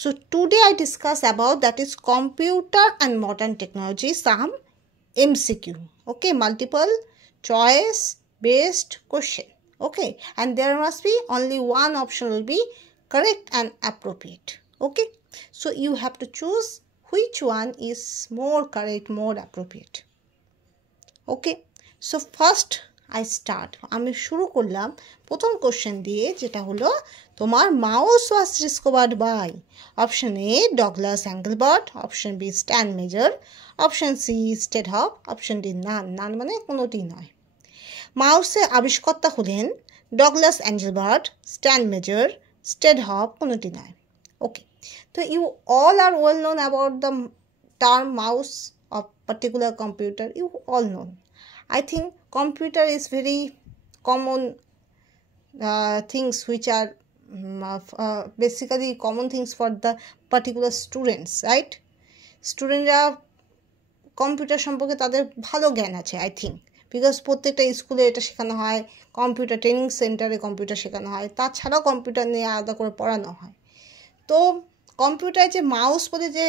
So today I discuss about that is computer and modern technology, some MCQ. Okay, multiple choice based question. Okay, and there must be only one option will be correct and appropriate. Okay, so you have to choose which one is more correct, more appropriate. Okay, so first I start. আমি শুরু করলাম প্রথম কোশ্চেন দিয়ে, যেটা হলো তোমার mouse was discovered by option A Douglas Engelbart, option B Stan Mazor, option C Stedhoff, option D none. None মানে কোনোটি নয়। মাউসের আবিষ্কর্তা হলেন ডগলাস অ্যাঙ্গেলবার্ট, স্ট্যান মেজর, স্টেডহফ, কোনোটি নয়। ওকে, তো you all are well known about the term mouse of particular computer. You all know. I think computer is very common things which are basically common things for the particular students, right? স্টুডেন্টরা কম্পিউটার সম্পর্কে তাদের ভালো জ্ঞান আছে, I think, because প্রত্যেকটা স্কুলে এটা শেখানো হয়, কম্পিউটার ট্রেনিং সেন্টারে কম্পিউটার শেখানো হয়, তাছাড়াও কম্পিউটার নিয়ে আলাদা করে পড়ানো হয়। তো কম্পিউটারে যে মাউস বলে যে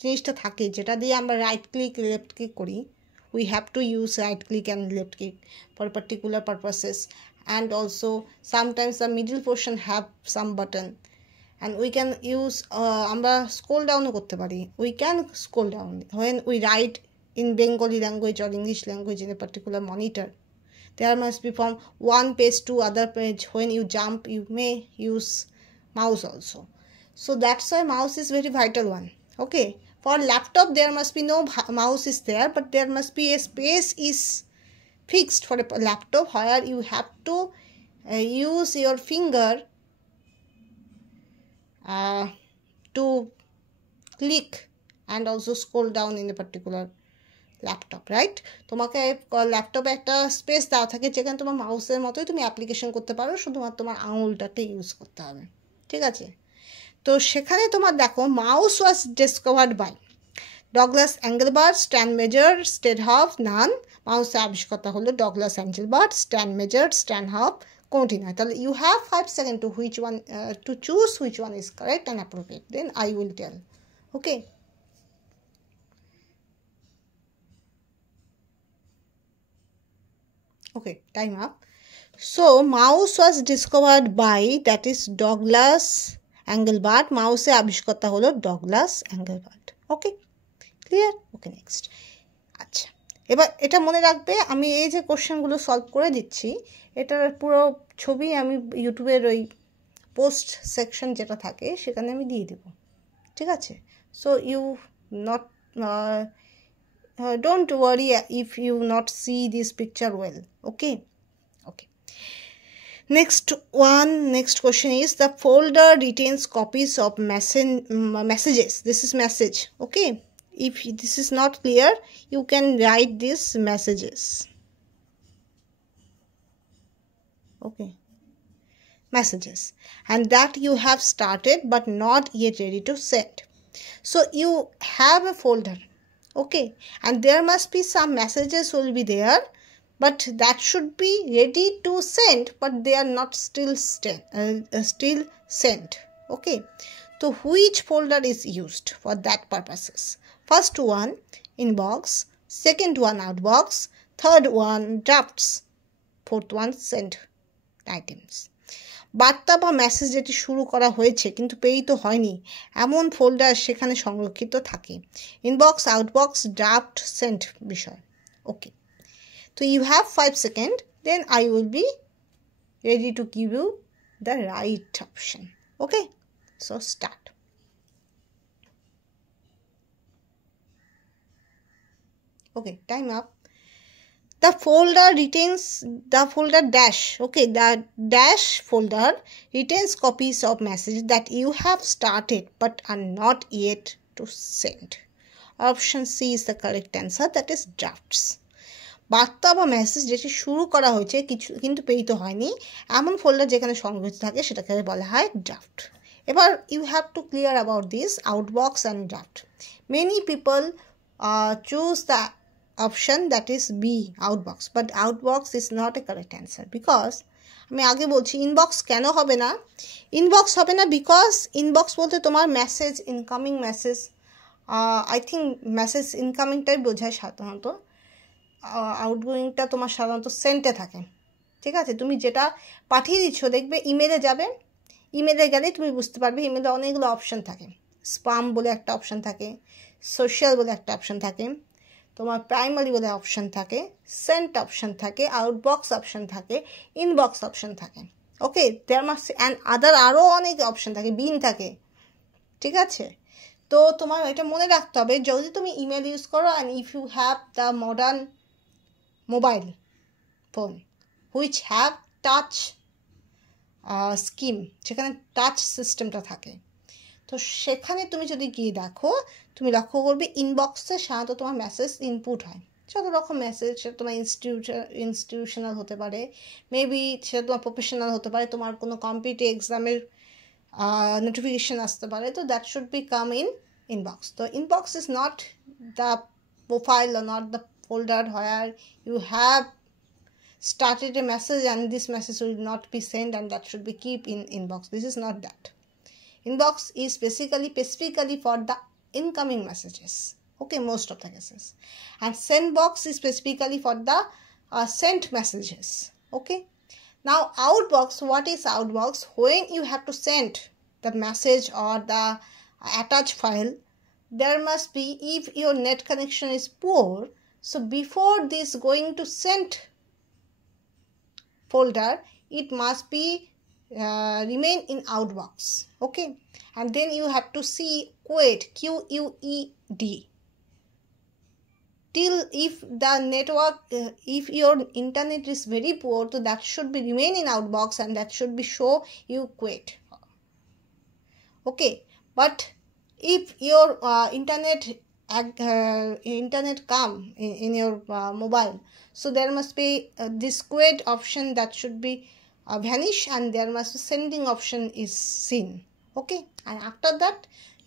জিনিসটা থাকে, যেটা দিয়ে আমরা রাইট ক্লিক লেফট ক্লিক করি, we have to use right click and left click for particular purposes, and also sometimes the middle portion have some button, and we can use, আমরা স্ক্রল ডাউনও করতে পারি। We can scroll down when we write in Bengali language or English language in a particular monitor. There must be from one page to other page. When you jump, you may use mouse also. So that's why mouse is very vital one. Okay, for laptop there must be no mouse is there, but there must be a space is fixed for a laptop where you have to use your finger to click and also scroll down in a particular laptop, right? তোমাকে ল্যাপটপে একটা স্পেস দেওয়া থাকে যেখানে তোমার মাউসের মতোই তুমি অ্যাপ্লিকেশন করতে পারো, শুধুমাত্র তোমার আঙুলটাকে ইউজ করতে হবে, ঠিক আছে? তো সেখানে তোমার দেখো mouse was discovered by Douglas Engelbart, Stan Mazor, স্টেডহফ, নান। মাউসের আবিষ্কর্তা হলো ডগলাস অ্যাঙ্গেলবার্ট, স্ট্যান মেজর, স্ট্যানহফ, কোনটি নয়। তাহলে you have 5 second to which one to choose which one is correct and appropriate, then I will tell. Okay, okay, time up. So mouse was discovered by, that is Douglas Engelbart. Mouse এ আবিষ্কর্তা হলো ডগলাস অ্যাঙ্গেলবার্ট। ওকে, ক্লিয়ার? ওকে, নেক্সট। আচ্ছা, এবার এটা মনে রাখবে, আমি এই যে কোশ্চেনগুলো সলভ করে দিচ্ছি, এটার পুরো ছবি আমি ইউটিউবের ওই পোস্ট সেকশন যেটা থাকে সেখানে আমি দিয়ে দেব, ঠিক আছে? So you not don't worry if you not see this picture well. Okay, okay. Next question is, the folder retains copies of messages. This is message. Okay, if this is not clear, you can write these messages. Okay, messages, and that you have started but not yet ready to send. So you have a folder, okay, and there must be some messages will be there, but that should be ready to send, but they are not still sent. Okay, so which folder is used for that purposes? First one inbox, second one outbox, third one drafts, fourth one sent items. বার্তা বা মেসেজ যেটি শুরু করা হয়েছে কিন্তু প্রেরিত হয়নি এমন ফোল্ডার সেখানে সংরক্ষিত থাকে। ইনবক্স, আউটবক্স, ড্রাফট, সেন্ট বিষয়। ওকে, তো you have 5 second, then I will be ready to give you the right option. Okay, so start. Okay, time up. The folder retains the folder dash. Okay, the dash folder retains copies of messages that you have started but are not yet to send. Option C is the correct answer, that is drafts. বার্তা বা মেসেজ যেটি শুরু করা হয়েছে কিন্তু প্রেরিত হয়নি এমন ফোল্ডার যেখানে সংরক্ষিত থাকে সেটাকে বলা হয় ড্রাফট। এবার you have to clear about this outbox and draft. Many people choose the option that is B, outbox, but outbox is not a correct answer because আমি আগে বলছি ইনবক্স কেন হবে না। ইনবক্স হবে না বিকজ ইনবক্স বলতে তোমার message, incoming message, I think message ইনকামিংটাই বোঝায় সাধারণত। আউটগোয়িংটা তোমার সাধারণত সেন্টে থাকে, ঠিক আছে। তুমি যেটা পাঠিয়ে দিচ্ছ দেখবে ইমেলে যাবে, ইমেলে গেলে তুমি বুঝতে পারবে ইমেলে অনেকগুলো অপশান থাকে। স্পাম বলে একটা অপশান থাকে, সোশ্যাল বলে একটা অপশান থাকে, তোমার প্রাইমারি বলে অপশান থাকে, সেন্ট অপশান থাকে, আউটবক্স অপশান থাকে, ইনবক্স অপশান থাকে। ওকে, দেয়ার মাস্ট অ্যান্ড আদার আরও অনেক অপশান থাকে, বিন থাকে, ঠিক আছে। তো তোমার এটা মনে রাখতে হবে, যদি তুমি ইমেল ইউজ করো and if you have the modern mobile phone which have touch scheme, সেখানে টাচ সিস্টেমটা থাকে, তো সেখানে তুমি যদি গিয়ে দেখো তুমি লক্ষ্য করবে ইনবক্সে সাধারণত তোমার মেসেজ ইনপুট হয়। যত রকম মেসেজ, সেটা তোমার ইনস্টিটিউশনাল হতে পারে, মেবি সেটা তোমার প্রফেশনাল হতে পারে, তোমার কোনো কম্পিটিটিভ এক্সামের নোটিফিকেশান আসতে পারে, তো that should be come in inbox. So inbox is not the profile or not the folder where you have started a message and this message will not be sent and that should be keep in inbox. This is not that. Inbox is specifically for the incoming messages, okay, most of the cases, and send box is specifically for the sent messages, okay. Now outbox, what is outbox? When you have to send the message or the attached file, there must be, if your net connection is poor, so before this going to send folder, it must be remain in outbox, okay. And then you have to see QUED, QUED, till if the network, if your internet is very poor, so that should be remain in outbox and that should be show you QUED, okay. But if your internet come in your mobile, so there must be this QUED option that should be vanish and there must be sending option is seen, okay. And after that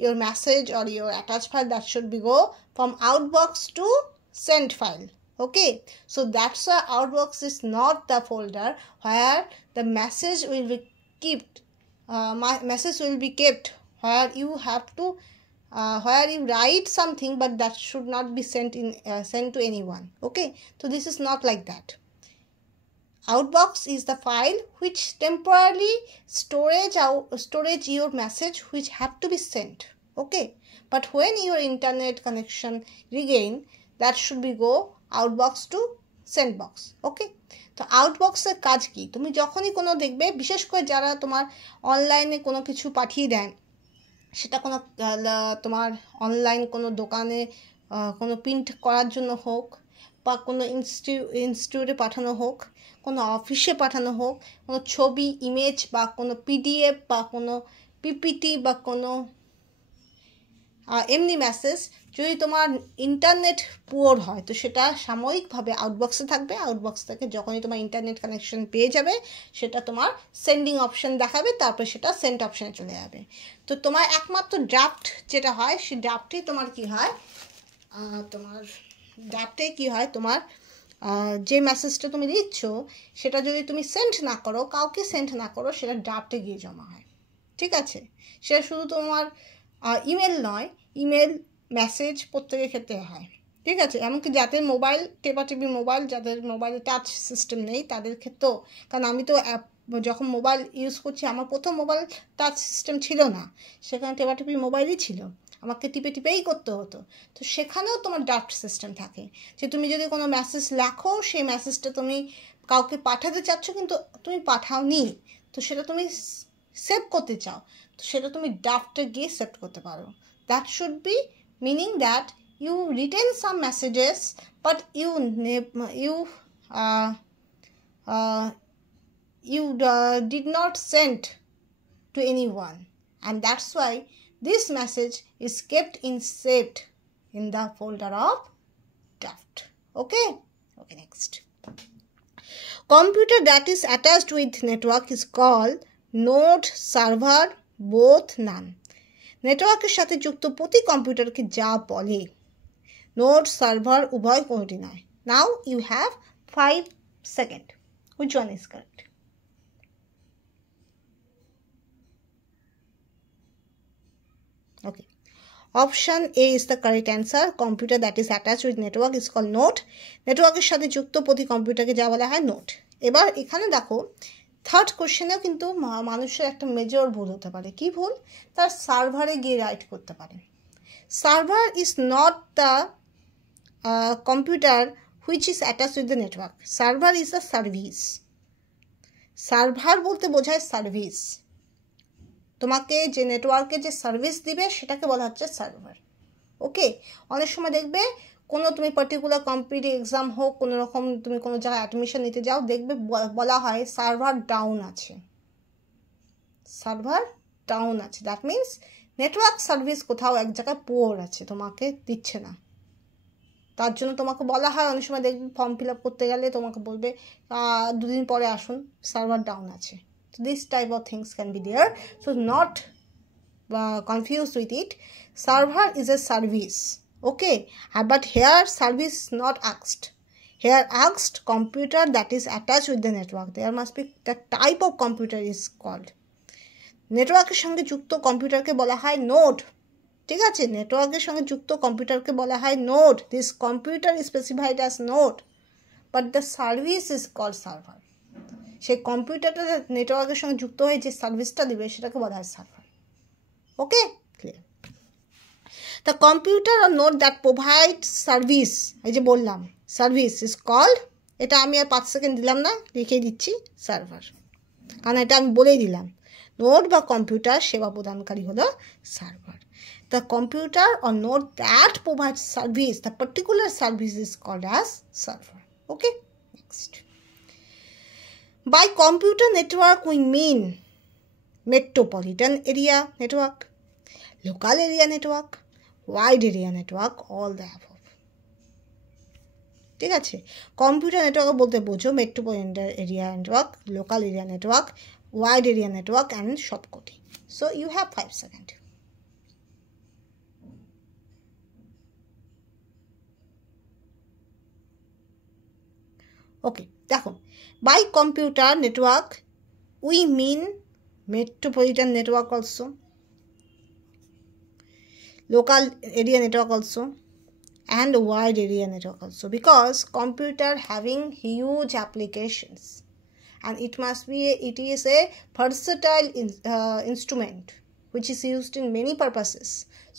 your message or your attached file, that should be go from outbox to send file, okay. So that's why outbox is not the folder where the message will be kept, message will be kept, where you have to where you write something but that should not be sent to anyone, okay. So this is not like that. Outbox is the file which temporarily storage your message which have to be sent, okay. But when your internet connection regain, that should be go outbox to send box, okay. তো আউটবক্সের কাজ কি? তুমি যখনই কোনো দেখবে, বিশেষ করে যারা তোমার অনলাইনে কোনো কিছু পাঠিয়ে দেন, সেটা কোনো তোমার অনলাইন কোনো দোকানে কোনো প্রিন্ট করার জন্য হোক, বা কোনো ইনস্টিটিউটে পাঠানো হোক, কোনো অফিসে পাঠানো হোক, কোনো ছবি, ইমেজ বা কোনো পিডিএফ বা কোনো পিপিটি বা কোনো এমনি মেসেজ, যদি তোমার ইন্টারনেট পুয়ার হয়, তো সেটা সাময়িকভাবে আউটবক্সে থাকবে। আউটবক্স থেকে যখনই তোমার ইন্টারনেট কানেকশন পেয়ে যাবে, সেটা তোমার সেন্ডিং অপশান দেখাবে, তারপরে সেটা সেন্ড অপশানে চলে যাবে। তো তোমার একমাত্র ড্রাফট যেটা হয়, সেই ড্রাফটেই তোমার কী হয়, তোমার ড্রাফটে কী হয়, তোমার যে মেসেজটা তুমি দিচ্ছ, সেটা যদি তুমি সেন্ড না করো, কাউকে সেন্ড না করো, সেটা ড্রাফটে গিয়ে জমা হয়, ঠিক আছে। সেটা শুধু তোমার ইমেল নয়, ইমেল মেসেজ প্রত্যেকের ক্ষেত্রে হয়, ঠিক আছে। এমনকি যাদের মোবাইল টেপাটেপি মোবাইল, যাদের মোবাইলে টাচ সিস্টেম নেই, তাদের ক্ষেত্রেও, কারণ আমি তো যখন মোবাইল ইউজ করছি, আমার প্রথম মোবাইল টাচ সিস্টেম ছিল না, সেখানে টেপাটেপি মোবাইলই ছিল, আমাকে টিপে টিপেই করতে হতো। তো সেখানেও তোমার ড্রাফট সিস্টেম থাকে, যে তুমি যদি কোনো মেসেজ লেখো, সেই মেসেজটা তুমি কাউকে পাঠাতে চাচ্ছ কিন্তু তুমি পাঠাওনি, তো সেটা তুমি সেভ করতে চাও, তো সেটা তুমি ড্রাফটে গিয়ে সেভ করতে পারো। That should B meaning that you retain some messages but you did not send to anyone, and that's why this message is kept in saved in the folder of draft, okay. Next, computer that is attached with network is called node, server, both, none. নেটওয়ার্কের সাথে যুক্ত প্রতি কম্পিউটারকে যা বলে, node, server উভয় কোনোটি নয়। Now you have 5 seconds. Which one is correct? Okay. Option A is the correct answer. Computer that is attached with network is called node. নেটওয়ার্কের সাথে যুক্ত প্রতি কম্পিউটারকে যা বলা হয় নোড। এবার এখানে দেখো থার্ড কোশ্চেনেও কিন্তু মানুষের একটা মেজর ভুল হতে পারে। কি ভুল? তার সার্ভারে গিয়ে রাইট করতে পারে। Server is not the computer which is attached with the network. Server is a service. Server বলতে বোঝায় সার্ভিস। তোমাকে যে নেটওয়ার্কে যে সার্ভিস দিবে সেটাকে বলা হচ্ছে সার্ভার। ওকে, অনেক সময় দেখবে কোনো তুমি পার্টিকুলার কম্পিটিটিভ এক্সাম হোক, কোনো রকম তুমি কোনো জায়গায় অ্যাডমিশন নিতে যাও, দেখবে বলা হয় সার্ভার ডাউন আছে। সার্ভার ডাউন আছে, দ্যাট মিনস নেটওয়ার্ক সার্ভিস কোথাও এক জায়গায় পুয়ার আছে, তোমাকে দিচ্ছে না। তার জন্য তোমাকে বলা হয়, অনেক সময় দেখবে ফর্ম ফিল আপ করতে গেলে তোমাকে বলবে 2 দিন পরে আসুন, সার্ভার ডাউন আছে। So this type of things can be there. So not confused with it. Server is a service. Okay. But here service not asked. Here asked computer that is attached with the network. There must be the type of computer is called. নেটওয়ার্কের সঙ্গে যুক্ত কম্পিউটারকে বলা হয় নোড। ঠিক আছে, নেটওয়ার্কের সঙ্গে যুক্ত কম্পিউটারকে বলা হয় node. This computer is specified as node. But the service is called server. সেই কম্পিউটারটা নেটওয়ার্কের সঙ্গে যুক্ত হয়ে যে সার্ভিসটা দিবে সেটাকে বলা হয় server. Okay, clear? The computer or node that provide service, এই যে বললাম সার্ভিস ইজ কল্ড, এটা আমি আর 5 সেকেন্ড দিলাম না, লিখে দিচ্ছি সার্ভার, কারণ এটা আমি বলেই দিলাম। নোড বা কম্পিউটার সেবা প্রদানকারী হলো server. The computer or node that provide service, the particular service is called as server. Okay, next. By computer network we mean metropolitan area network, local area network, wide area network, all the above. ঠিক আছে, computer network বলতে বোঝো metropolitan area network, local area network, wide area network and সবকটি। So you have 5 second. Okay, দেখো, by computer network we mean metropolitan network also, local area network also, and wide area network also, because computer having huge applications and it is a versatile instrument which is used in many purposes.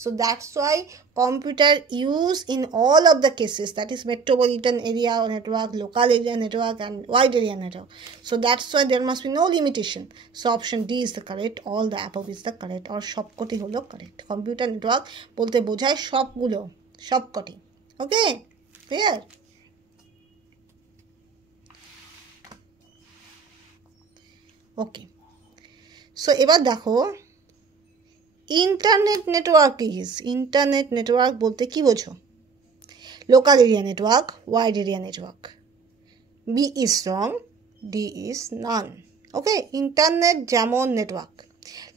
So that's why computer use in all of the cases, that is metropolitan area network, local area network and wide area network. So that's why there must be no limitation. So option D is the correct, all the above is the correct, or সবকটি হলো correct. Computer network বলতে বোঝায় সবগুলো, সবকটি। ওকে, ক্লিয়ার? ওকে, so এবার দেখো internet network is, internet network বলতে কি বোঝো? Local area network, wide area network. B is wrong, D is none. Okay, internet যেমন network,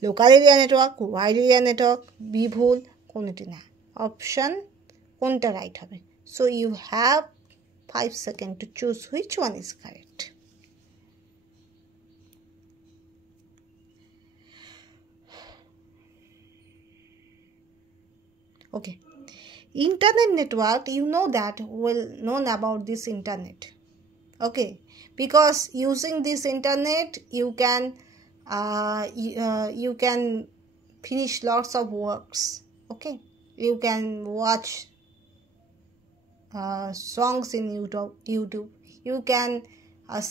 local area network, wide area network, B ভুল, কোনটি না। অপশান কোনটা রাইট হবে? So you have 5 second to choose which one is correct. Okay, internet network, you know that well known about this internet. Okay, because using this internet you can finish lots of works. Okay, you can watch songs in YouTube, you can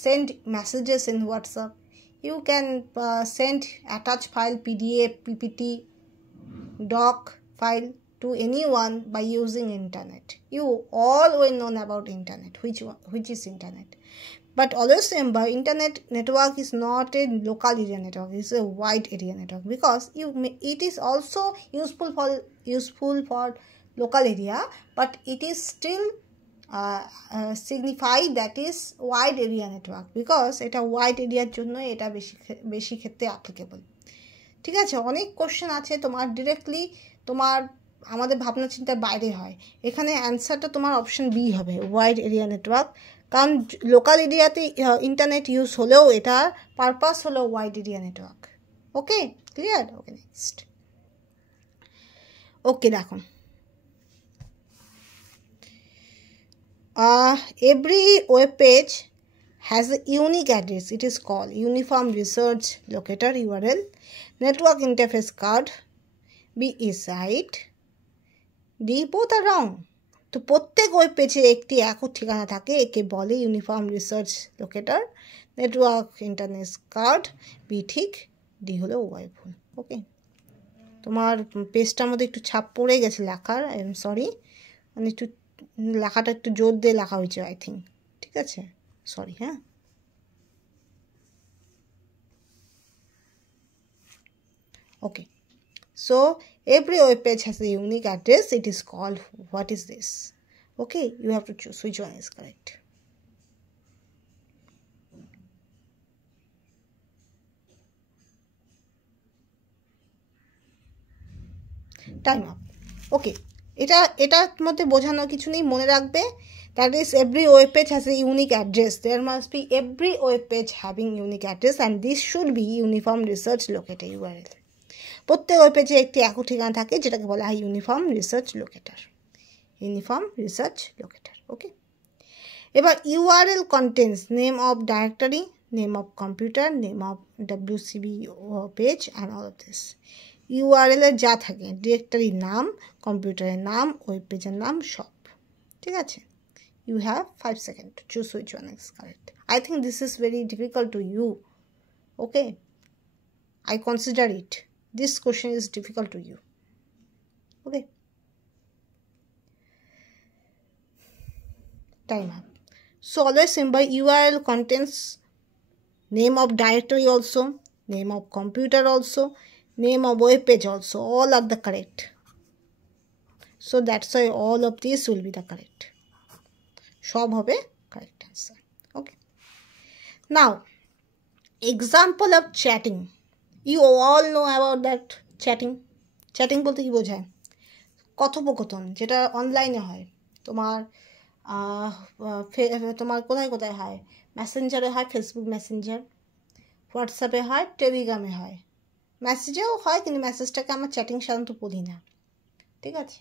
send messages in WhatsApp, you can send attached file, PDF, PPT, doc file to anyone by using internet. You all will know about internet, which is internet. But always remember, internet network is not a local area network, it's a wide area network, because it is also useful for local area, but it is still signified that is wide area network, because এটা wide এরিয়ার জন্য এটা বেশি ক্ষেত্রে applicable. ঠিক আছে, অনেক কোশ্চেন আছে তোমার ডিরেক্টলি তোমার আমাদের ভাবনা চিন্তার বাইরে হয়, এখানে অ্যান্সারটা তোমার অপশন বি হবে, ওয়াইড এরিয়া নেটওয়ার্ক। কারণ লোকাল এরিয়াতে ইন্টারনেট ইউজ হলেও এটা পারপাস হলো ওয়াইড এরিয়া নেটওয়ার্ক। ওকে, ক্লিয়ার? ওকে, নেক্সট। ওকে দেখুন, every web page has a unique address. It is called Uniform Research Locator URL, Network Interface Card, BE site. D both are wrong. তো প্রত্যেক web পেজে একটি একক ঠিকানা থাকে, একে বলে uniform research locator. Network internet card, B ঠিক, ডি হলো ওয়াই ভুল। ওকে, তোমার পেজটার মধ্যে একটু ছাপ পড়ে গেছে লেখার, আই এম সরি, মানে একটু লেখাটা একটু জোর দিয়ে লেখা হয়েছে আই থিঙ্ক, ঠিক আছে, সরি। হ্যাঁ, ওকে, so every web page has a unique address. It is called, what is this? Okay, you have to choose which one is correct. Time up. Okay, এটার মধ্যে বোঝানোর কিছু নেই, মনে রাখবে, that is every web page has a unique address. There must be every web page having unique address, and this should be uniform research locator URL. প্রত্যেক web পেজে একটি একক ঠিকানা থাকে, যেটাকে বলা হয় uniform research locator, uniform research locator. Okay, এবার URL contents name of directory, name of computer, name of WCB page and all of this. ইউআরএলের যা থাকে, ডিরেক্টরির নাম, কম্পিউটারের নাম, ওয়েব পেজের নাম, সব, ঠিক আছে। You have 5 seconds to choose which one is correct. I think this is very difficult to you. Okay, I consider it. This question is difficult to you. Okay, time up. So always remember, URL contains name of directory also, name of computer also, name of web page also. All are the correct. So that's why all of these will be the correct. সব হবে correct answer. Okay, now example of chatting. You all know about that chatting. Chatting বলতে কি বোঝায়? কথোপকথন, যেটা অনলাইনে হয়। তোমার কোথায় কোথায় হয়? মেসেঞ্জারে হয়, ফেসবুক মেসেঞ্জার, হোয়াটসঅ্যাপে হয়, টেলিগ্রামে হয়, মেসেজেও হয়, কিন্তু মেসেজটাকে আমরা চ্যাটিং সাধারণত বলি না, ঠিক আছে।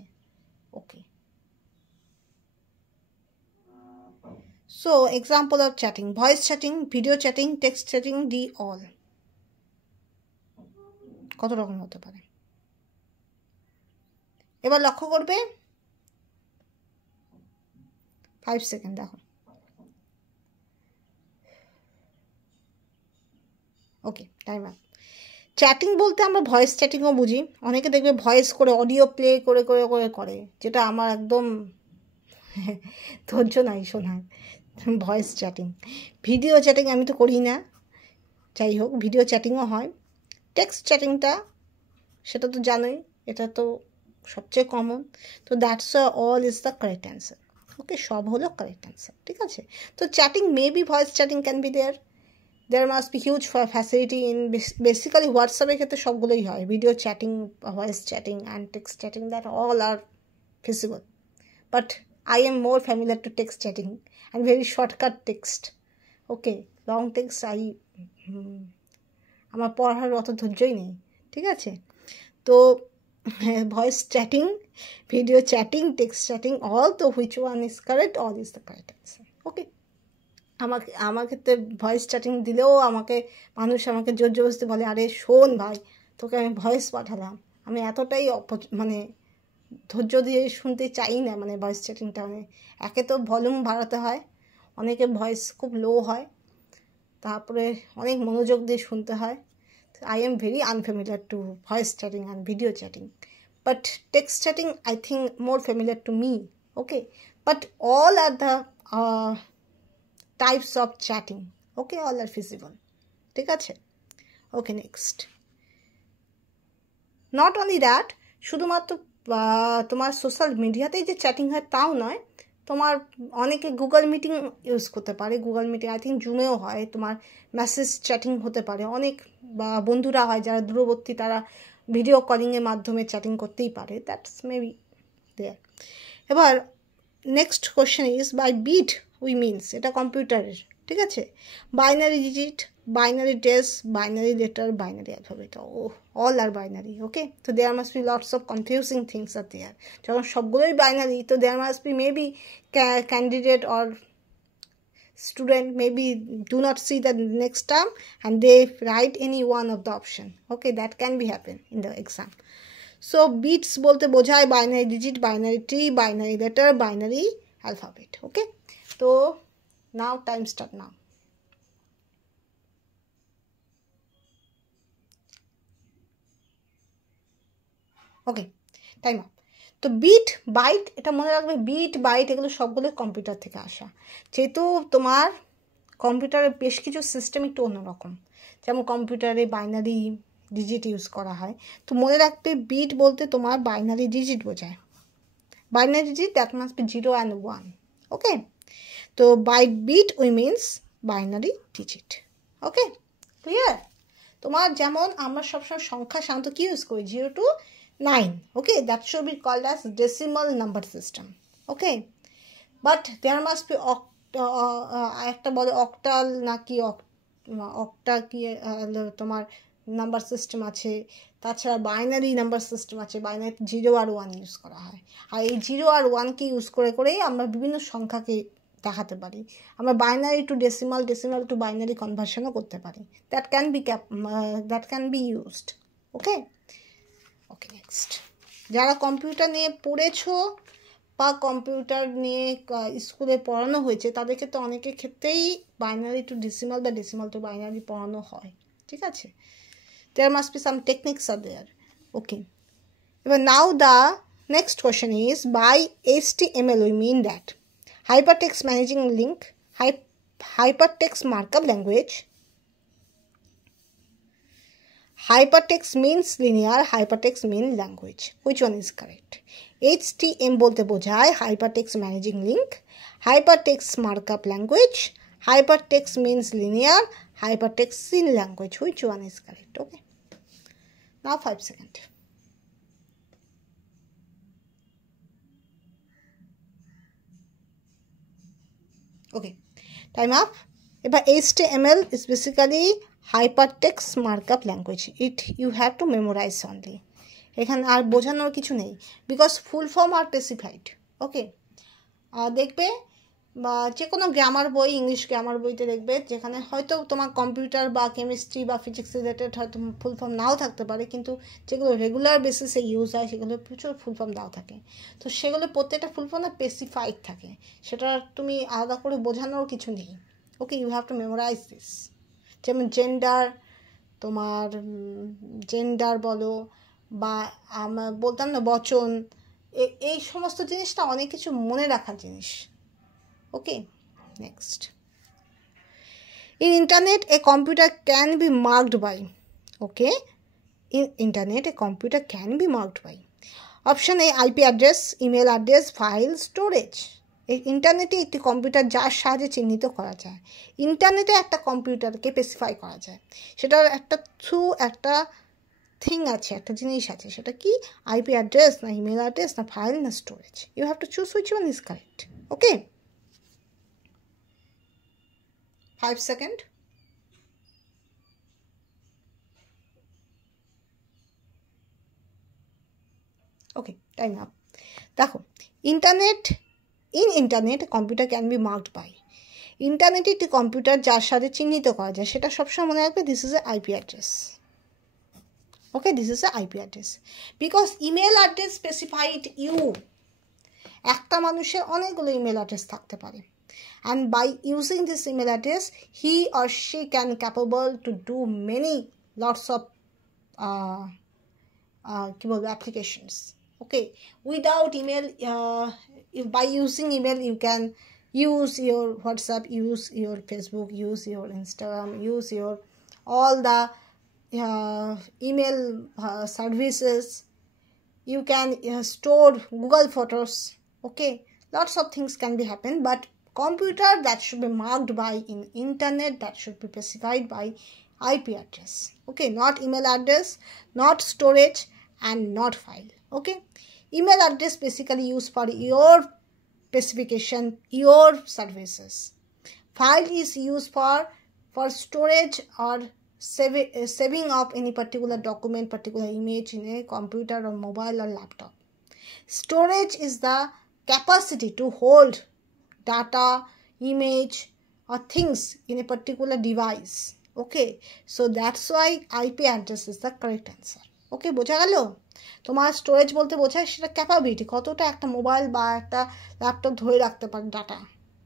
ওকে, so example of chatting: voice chatting, video chatting, text chatting, D all. কত রকম হতে পারে? এবার লক্ষ্য করবে, 5 সেকেন্ড দেখো। ওকে, টাইম আপ। চ্যাটিং বলতে আমরা ভয়েস চ্যাটিংও বুঝি, অনেকে দেখবে ভয়েস করে অডিও প্লে করে করে করে করে, যেটা আমার একদম ধৈর্য নাই শোনার। ভয়েস চ্যাটিং, ভিডিও চ্যাটিং আমি তো করি না, যাই হোক, ভিডিও চ্যাটিংও হয়। টেক্সট চ্যাটিংটা সেটা তো জানোই, এটা তো সবচেয়ে কমন। তো that's all is the correct answer. Okay, সব হলো কারেক্ট অ্যান্সার, ঠিক আছে। তো chatting may be, voice chatting can be there must be huge facility in, basically হোয়াটসঅ্যাপের ক্ষেত্রে সবগুলোই হয়, video chatting, voice chatting and text chatting, that all are feasible, but I am more familiar to text chatting and very shortcut text. Okay, long text আমার পড়ার অত ধৈর্যই নেই, ঠিক আছে। তো voice chatting, video chatting, text chatting, all, তো which one is correct? All is the correct answer. Okay, আমার ক্ষেত্রে ভয়েস চ্যাটিং দিলেও মানুষ আমাকে জোর জবরদস্তি বলে, আরে শোন ভাই, তোকে আমি ভয়েস পাঠালাম। আমি এতটাই মানে ধৈর্য দিয়ে শুনতে চাই না, মানে ভয়েস চ্যাটিংটা, মানে একে তো ভলিউম বাড়াতে হয়, অনেকে ভয়েস খুব লো হয়, তারপরে অনেক মনোযোগ দিয়ে শুনতে হয়। I am very unfamiliar to voice chatting and video chatting, but text chatting I think more familiar to me. Okay, but all are the types of chatting. Okay, all are feasible, ঠিক আছে। Okay, next, not only that, শুধুমাত্র তোমার সোশ্যাল মিডিয়াতেই যে চ্যাটিং হয় তাও নয়, তোমার অনেকে গুগল মিটিং ইউজ করতে পারে, গুগল মিটিং আই থিঙ্ক জুমেও হয়, তোমার মেসেজ চ্যাটিং হতে পারে, অনেক বন্ধুরা হয় যারা দূরবর্তী, তারা ভিডিও কলিংয়ের মাধ্যমে চ্যাটিং করতেই পারে, দ্যাটস মেবি দেয়ার। এবার next question is, by bit we means, এটা কম্পিউটারের ঠিক আছে, binary digit, binary text, binary letter, binary alphabet. Oh, all are binary. Okay, so there must be lots of confusing things are there. যখন সবগুলোই binary, so there must be maybe candidate or student maybe do not see the next term and they write any one of the option. Okay, that can be happen in the exam. So bits বলতে বোঝায় binary digit, binary tree, binary letter, binary alphabet. Okay, so now time start now. ওকে, time up. তো bit byte, এটা মনে রাখবে, bit byte এগুলো সবগুলো কম্পিউটার থেকে আসা। যেহেতু তোমার কম্পিউটারে বেশ কিছু সিস্টেম একটু অন্যরকম, যেমন কম্পিউটারে বাইনারি ডিজিট ইউজ করা হয়, তো মনে রাখবে বিট বলতে তোমার বাইনারি ডিজিট বোঝায়। Binary digit that must be 0 and 1। Okay, তো by bit we means binary digit. Okay, clear? তোমার যেমন আমরা সবসময় সংখ্যা সাধারণত কি ইউজ করি, 0 to 9, okay, that should be called as decimal number system, okay, but there must be একটা বলে অক্টাল নাকি অক্টা কি তোমার নাম্বার সিস্টেম আছে, তাছাড়া বাইনারি নাম্বার সিস্টেম আছে, বাইনারি 0 আর 1 ইউজ করা হয়, আর এই 0 আর 1কে ইউজ করে করেই আমরা বিভিন্ন সংখ্যাকে দেখাতে পারি। আমরা binary to decimal, decimal to binary কনভার্সনও করতে পারি। That can be used. Okay, okay, next. যারা কম্পিউটার নিয়ে পড়েছো বা কম্পিউটার নিয়ে স্কুলে পড়ানো হয়েছে তাদেরকে তো অনেকের ক্ষেত্রেই বাইনারি টু ডেসিমাল বা ডেসিমাল টু বাইনারি পড়ানো হয়, ঠিক আছে? There must be some techniques are there. Okay, এবার now the next question is by HTML we mean that hypertext managing link, hypertext markup language, hypertext means linear, hypertext means language. Which one is correct? HTML বলতে বোঝায় hypertext managing link, hypertext markup language, hypertext means linear, hypertext in language. Which one is correct? Okay, now 5 seconds. Okay, time up. But HTML is basically hypertext markup language. It you have to memorize only. এখানে আর বোঝানোর কিছু নেই, because full form are specified. Okay, দেখবে যে কোনো গ্রামার বই, English grammar বইতে দেখবে যেখানে হয়তো তোমার কম্পিউটার বা কেমিস্ট্রি বা ফিজিক্স রিলেটেড হয়তো ফুল ফর্ম নাও থাকতে পারে, কিন্তু যেগুলো রেগুলার বেসিসে ইউজ হয় সেগুলো প্রচুর ফুল ফর্ম দেওয়া থাকে। তো সেগুলো প্রত্যেকটা ফুল ফর্ম না স্পেসিফাইড থাকে, সেটা তুমি আলাদা করে বোঝানোর কিছু নেই। Okay, you have to memorize this. যেমন জেন্ডার, তোমার জেন্ডার বলো, বা আমরা বলতাম না বচন, এই সমস্ত জিনিসটা অনেক কিছু মনে রাখার জিনিস। Okay, next. In internet, a computer can be marked by. Okay, in internet, a computer can be marked by. Option A, IP address, email address, file, storage. এই ইন্টারনেটে একটি কম্পিউটার যার সাহায্যে চিহ্নিত করা যায়। ইন্টারনেটে একটা কম্পিউটারকে স্পেসিফাই করা যায়, সেটার একটা থ্রু একটা থিং আছে, একটা জিনিস আছে, সেটা কি আইপি অ্যাড্রেস না ইমেল অ্যাড্রেস না ফাইল না storage. You have to choose which one is correct. Okay, 5 seconds. Okay, time up. দেখো, internet, in internet computer can be marked by. ইন্টারনেটে একটি কম্পিউটার যার সাথে চিহ্নিত করা যায় সেটা সবসময় মনে রাখবে this is a IP address. Okay, this is a IP address because email address specified you. একটা মানুষের অনেকগুলো ইমেল অ্যাড্রেস থাকতে পারে, and by using this email address he or she can capable to do many lots of applications. Okay, without email, if by using email you can use your WhatsApp, use your Facebook, use your Instagram, use your all the email services. You can store Google Photos. Okay, lots of things can be happen, but computer that should be marked by in internet that should be specified by IP address. Okay, not email address, not storage, and not file. Okay, email address basically used for your specification, your services. File is used for storage or saving of any particular document, particular image in a computer or mobile or laptop. Storage is the capacity to hold data, image or things in a particular device. Okay, so that's why IP address is the correct answer. Okay, বোঝা গেল? তোমার স্টোরেজ বলতে বোঝায় সেটা ক্যাপাবিলিটি, কতটা একটা মোবাইল বা একটা ল্যাপটপ ধরে রাখতে পারে ডাটা।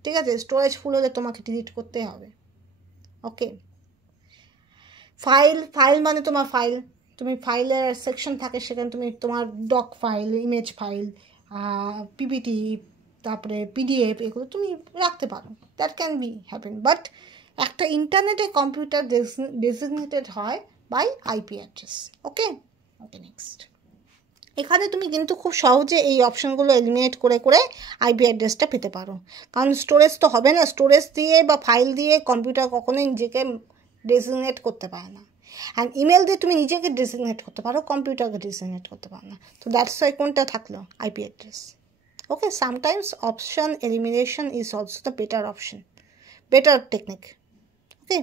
ঠিক আছে, স্টোরেজ ফুল হলে তোমাকে ডিলিট করতে হবে। ওকে, ফাইল মানে তোমার ফাইল, তুমি ফাইলের সেকশন থাকে, সেখানে তুমি তোমার doc file, image file, PPT, তারপরে পিডিএফ, এগুলো তুমি রাখতে পারো। That can be happen, but একটা ইন্টারনেটে কম্পিউটার ডেজিগনেটেড হয় by IP address. Okay, next. এখানে তুমি কিন্তু খুব সহজে এই অপশনগুলো এলিমিনেট করে করে আইপি অ্যাড্রেসটা পেতে পারো, কারণ স্টোরেজ তো হবে না। স্টোরেজ দিয়ে বা ফাইল দিয়ে কম্পিউটার কখনোই নিজেকে ডেজিগনেট করতে পারে না। অ্যান্ড ইমেল দিয়ে তুমি নিজেকে ডেজিগনেট করতে পারো, কম্পিউটারকে ডেজিগনেট করতে পারো না। তো দ্যাটস ওয়াই কোনটা থাকলো? IP address. Okay, sometimes option elimination is also the better option, better technique. Okay,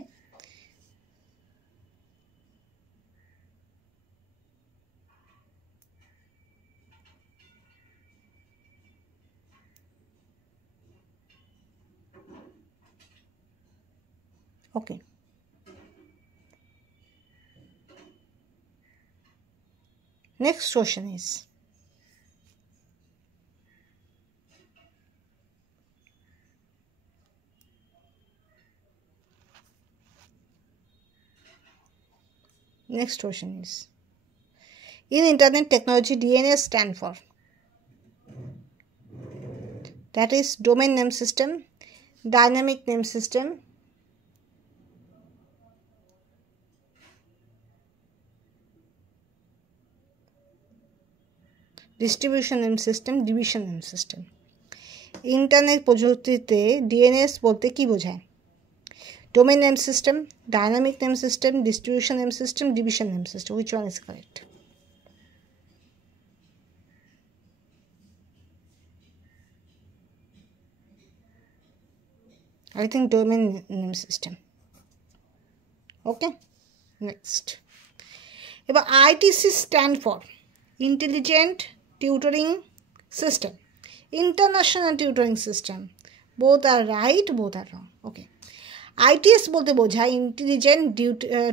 okay. Next question is, in internet technology, DNS stand for, that is domain name system, dynamic name system, distribution name system, division name system. Internet প্রযুক্তিতে ডিএনএস বলতে কি বোঝায়? Domain name system, dynamic name system, distribution name system, division name system. Which one is correct? I think domain name system. Okay, next. এবার ITC stand for Intelligent Tutoring System, International Tutoring System. Both are right, both are wrong. Okay, ITS বলতে বোঝায় Intelligent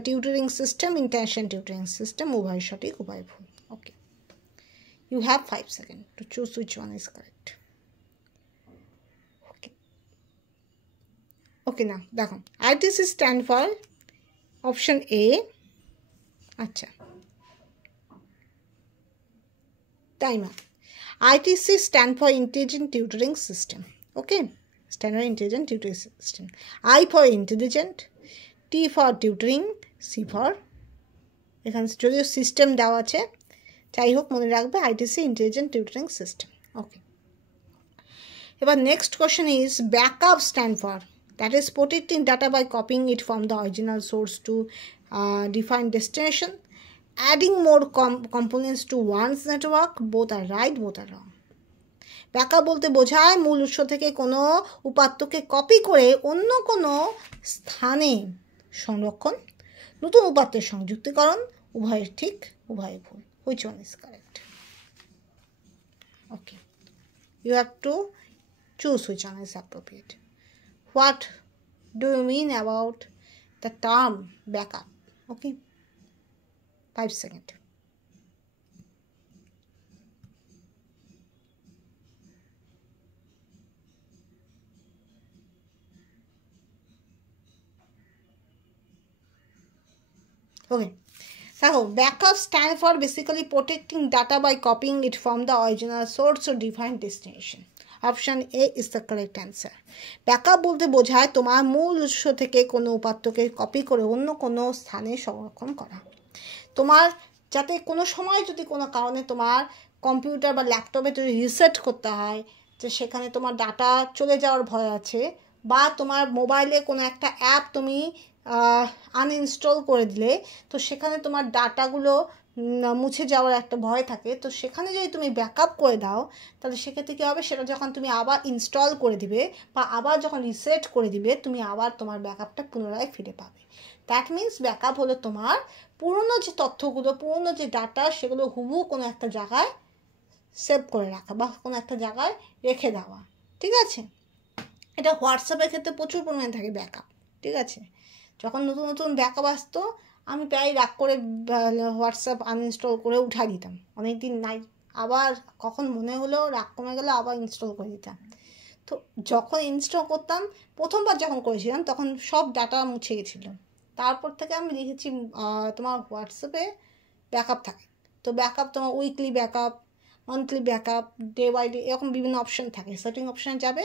Tutoring System, International Tutoring System. উভয় সঠিক, উভয় ভুল। Okay, you have 5 seconds to choose which one is correct. Okay, now দেখো, ITC stand for option A. আচ্ছা, timer. ITC stand for Intelligent Tutoring System. Okay, stand for Intelligent Tutoring System. I for Intelligent, T for Tutoring, C for, এখানে যদিও সিস্টেম দেওয়া আছে, যাই হোক মনে রাখবে ITC Intelligent Tutoring System. Okay, এবার next question is backup stand for, that is protecting data by copying it from the original source to define destination, adding more components to one's network. Both are right, both are wrong. Backup বলতে বোঝায় মূল উৎস থেকে কোনো উপাত্তকে কপি করে অন্য কোনো স্থানে সংরক্ষণ, নতুন উপাত্তের সংযুক্তিকরণ। উভয়ের ঠিক, উভয় ভুল। Which one is correct? Okay, you have to choose which one is appropriate. What do you mean about the term backup? Okay, 5 seconds. Okay, so backup stand for basically protecting data by copying it from the original source to define destination. Option A is the correct answer. Backup বলতে বোঝায় তোমার মূল উৎস থেকে কোনো উপাত্তকে কপি করে অন্য কোনো স্থানে সংরক্ষণ করা। তোমার যাতে কোনো সময় যদি কোনো কারণে তোমার কম্পিউটার বা ল্যাপটপে যদি রিসেট করতে হয়, যে সেখানে তোমার ডাটা চলে যাওয়ার ভয় আছে, বা তোমার মোবাইলে কোনো একটা অ্যাপ তুমি আনইনস্টল করে দিলে, তো সেখানে তোমার ডাটাগুলো মুছে যাওয়ার একটা ভয় থাকে, তো সেখানে যদি তুমি ব্যাকআপ করে দাও তাহলে সেক্ষেত্রে কী হবে, সেটা যখন তুমি আবার ইনস্টল করে দিবে বা আবার যখন রিসেট করে দিবে তুমি আবার তোমার ব্যাকআপটা পুনরায় ফিরে পাবে। দ্যাট মিনস ব্যাকআপ হলো তোমার পুরনো যে তথ্যগুলো, পুরনো যে ডাটা, সেগুলো হুবহু কোনো একটা জায়গায় সেভ করে রাখা বা কোনো একটা জায়গায় রেখে দেওয়া, ঠিক আছে। এটা হোয়াটসঅ্যাপের ক্ষেত্রে প্রচুর পরিমাণে থাকে ব্যাকআপ, ঠিক আছে। যখন নতুন নতুন ব্যাকআপ আসতো আমি প্রায় রাগ করে হোয়াটসঅ্যাপ আনইনস্টল করে উঠাই দিতাম, অনেক দিন নাই, আবার কখন মনে হলো রাগ কমে গেলো আবার ইনস্টল করে দিতাম। তো যখন ইনস্টল করতাম, প্রথমবার যখন করেছিলাম তখন সব ডাটা মুছে গেছিলো। তারপর থেকে আমি দেখেছি তোমার হোয়াটসঅ্যাপে ব্যাকআপ থাকে। তো ব্যাকআপ তোমার weekly backup, monthly backup, day by day, এরকম বিভিন্ন অপশান থাকে। সেটিং অপশানে যাবে,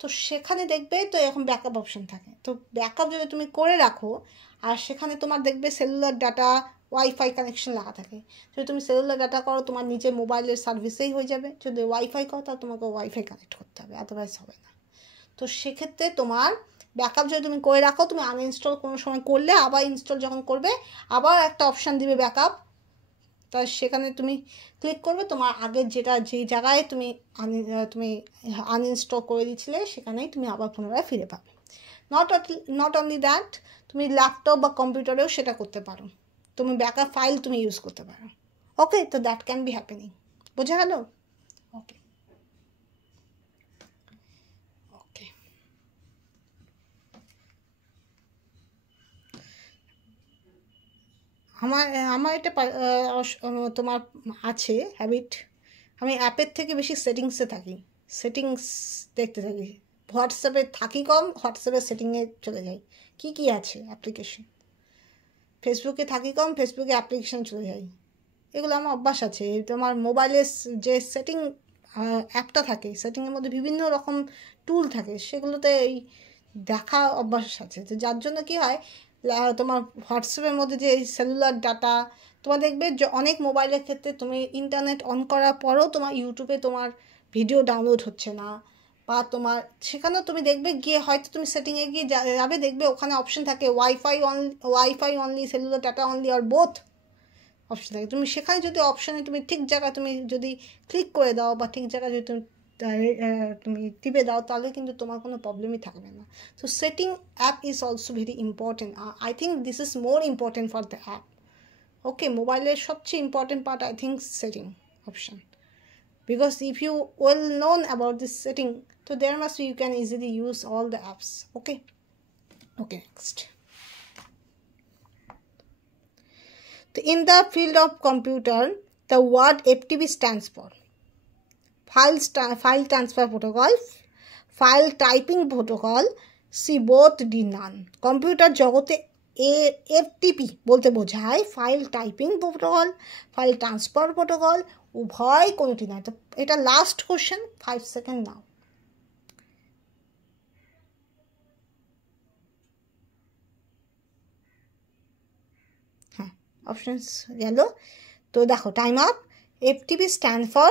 তো সেখানে দেখবে তো এরকম ব্যাকআপ অপশান থাকে। তো ব্যাকআপ যদি তুমি করে রাখো আর সেখানে তোমার দেখবে সেলুলার ডাটা, ওয়াইফাই কানেকশন লাগা থাকে। যদি তুমি সেলুলার ডাটা করো তোমার নিজের মোবাইলের সার্ভিসেই হয়ে যাবে, যদি ওয়াইফাই করো তাহলে তোমাকে ওয়াইফাই কানেক্ট করতে হবে, আদারওয়াইজ হবে না। তো সেক্ষেত্রে তোমার ব্যাকআপ যদি তুমি করে রাখো, তুমি আনইনস্টল কোনো সময় করলে আবার ইনস্টল যখন করবে আবার একটা অপশান দিবে ব্যাকআপ, তা সেখানে তুমি ক্লিক করবে, তোমার আগের যেটা যেই জায়গায় তুমি আনইনস্টল করে দিয়েছিলে সেখানেই তুমি আবার পুনরায় ফিরে পাবে। নট অনলি দ্যাট, তুমি ল্যাপটপ বা কম্পিউটারেও সেটা করতে পারো, তুমি ব্যাকআপ ফাইল তুমি ইউজ করতে পারো। ওকে, তো দ্যাট ক্যান বি হ্যাপেনিং। বোঝা গেল? ওকে ওকে আমার এটা তোমার আছে হ্যাবিট, আমি অ্যাপের থেকে বেশি সেটিংসে থাকি, সেটিংস দেখতে থাকি। হোয়াটসঅ্যাপে থাকি কম, হোয়াটসঅ্যাপের সেটিংয়ে চলে যাই, কি আছে অ্যাপ্লিকেশন। ফেসবুকে থাকি কম, ফেসবুকে অ্যাপ্লিকেশান চলে যাই। এগুলো আমার অভ্যাস আছে। তোমার মোবাইলের যে সেটিং অ্যাপটা থাকে, সেটিংয়ের মধ্যে বিভিন্ন রকম টুল থাকে, সেগুলোতে এই দেখা অভ্যাস আছে। তো যার জন্য কি হয়, তোমার হোয়াটসঅ্যাপের মধ্যে যে সেলুলার ডাটা, তোমার দেখবে যে অনেক মোবাইলের ক্ষেত্রে তুমি ইন্টারনেট অন করার পরেও তোমার ইউটিউবে তোমার ভিডিও ডাউনলোড হচ্ছে না, বা তোমার সেখানেও তুমি দেখবে গিয়ে হয়তো তুমি সেটিংয়ে গিয়ে যাবে, দেখবে ওখানে অপশন থাকে wifi only, cellular data only, আর বোথ অপশন থাকে। তুমি সেখানে যদি অপশানে তুমি ঠিক জায়গায় তুমি যদি ক্লিক করে দাও বা ঠিক জায়গায় যদি তুমি টিপে দাও তাহলে কিন্তু তোমার কোনো প্রবলেমই থাকবে না। So setting app is also very important. I think this is more important for the app. Okay, মোবাইলের সবচেয়ে important part I think setting option, because if you well known about this setting, তো there must you can easily use all the apps. Okay next. In the field of computer, the word FTP stands for File Transfer Protocol, File Typing Protocol, see both D none. Computer জগতে FTP বলতে বোঝায় file typing protocol, file transfer protocol, উভয় কোনোটি নয়। তো এটা last question, 5 সেকেন্ড নাও। হ্যাঁ, অপশনস গেল। তো দেখো time up. FTP stand for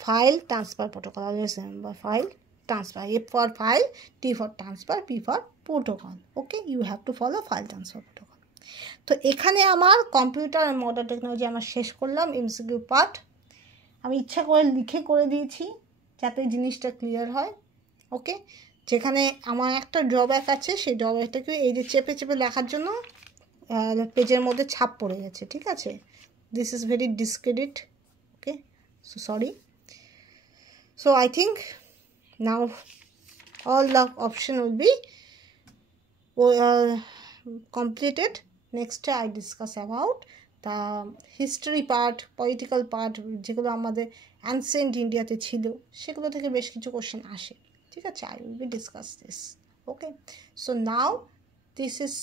file transfer protocol, always remember file transfer. F for file, T for transfer, P for protocol. Okay, you have to follow file transfer protocol. তো এখানে আমার কম্পিউটার আর modern technology আমার শেষ করলাম MCQ part. আমি ইচ্ছা করে লিখে করে দিয়েছি যাতে জিনিসটা ক্লিয়ার হয়। ওকে, যেখানে আমার একটা ড্রব্যাক আছে, সেই ড্রব্যাকটাকে এই যে চেপে চেপে লেখার জন্য পেজের মধ্যে ছাপ পড়ে গেছে, ঠিক আছে। This is very discredit. Okay, so sorry. So I think now all the option will be completed. Next I discuss about the history part, political part, যেগুলো আমাদের ancient ইন্ডিয়াতে ছিল সেগুলো থেকে বেশ কিছু কোশ্চেন আসে, ঠিক আছে। I will be discuss this. Okay, so now this is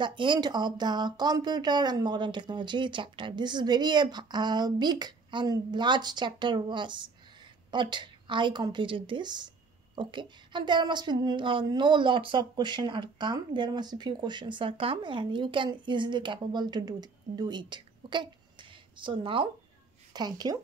the end of the computer and modern technology chapter. This is very big and large chapter was, but I completed this. Okay, and there must be no lots of questions are come, there must be few questions are come, and you can easily capable to do it. Okay, so now thank you.